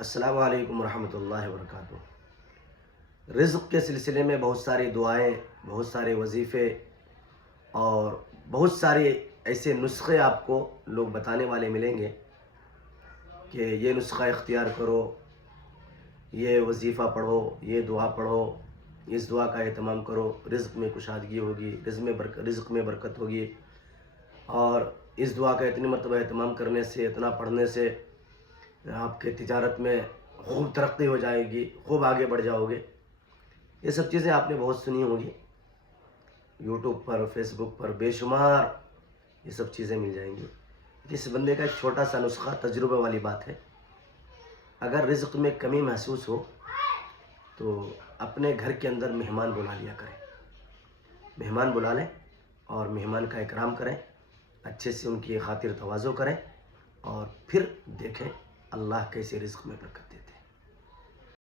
السلام علیکم ورحمۃ اللہ وبرکاتہ۔ رزق کے سلسلے میں بہت ساری دعائیں، بہت سارے وظیفے اور بہت سارے ایسے نسخے آپ کو لوگ بتانے والے ملیں گے کہ یہ نسخہ اختیار کرو، یہ وظیفہ پڑھو، یہ دعا پڑھو، اس دعا کا اہتمام کرو، رزق میں کشادگی ہوگی، رزق میں برکت ہوگی، اور اس دعا کا اتنی مرتبہ اہتمام کرنے سے، اتنا پڑھنے سے آپ کے تجارت میں خوب ترقی ہو جائے گی، خوب آگے بڑھ جاؤ گے۔ یہ سب چیزیں آپ نے بہت سنی ہوں گی، یوٹیوب پر، فیس بک پر بے شمار یہ سب چیزیں مل جائیں گی۔ اس بندے کا ایک چھوٹا سا نسخہ تجربہ والی بات ہے، اگر رزق میں کمی محسوس ہو تو اپنے گھر کے اندر مہمان بلا لیا کریں، مہمان بلا لیں اور مہمان کا اکرام کریں، اچھے سے ان کی خاطر تواضع کریں، اور پھر دیکھیں اللہ کیسے رزق میں برکت